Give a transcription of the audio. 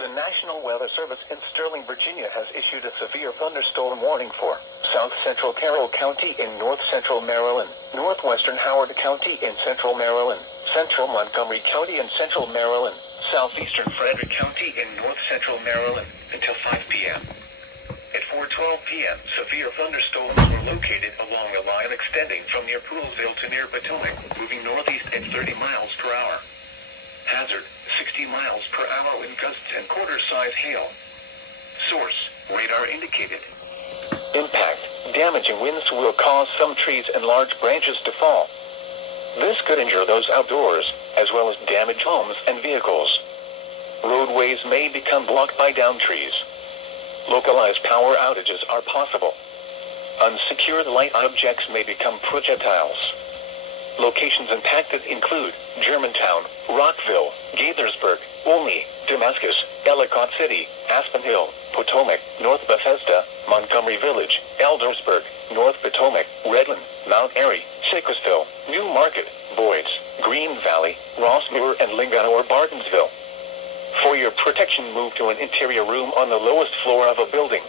The National Weather Service in Sterling, Virginia has issued a severe thunderstorm warning for south central Carroll County in north central Maryland, northwestern Howard County in central Maryland, central Montgomery County in central Maryland, southeastern Frederick County in north central Maryland until 5 p.m. At 4:12 p.m., severe thunderstorms were located along a line extending from near Poolsville to near Potomac, moving northeast at 30 miles per hour. Hazard, 60 miles per hour with gusts and quarter-size hail. Source, radar indicated. Impact, damaging winds will cause some trees and large branches to fall. This could injure those outdoors, as well as damage homes and vehicles. Roadways may become blocked by downed trees. Localized power outages are possible. Unsecured light objects may become projectiles. Locations impacted include Germantown, Rockville, Gaithersburg, Olney, Damascus, Ellicott City, Aspen Hill, Potomac, North Bethesda, Montgomery Village, Eldersburg, North Potomac, Redland, Mount Airy, Sickesville, New Market, Boyds, Green Valley, Rossmoor, and Lincoln or Bartonsville. For your protection, move to an interior room on the lowest floor of a building.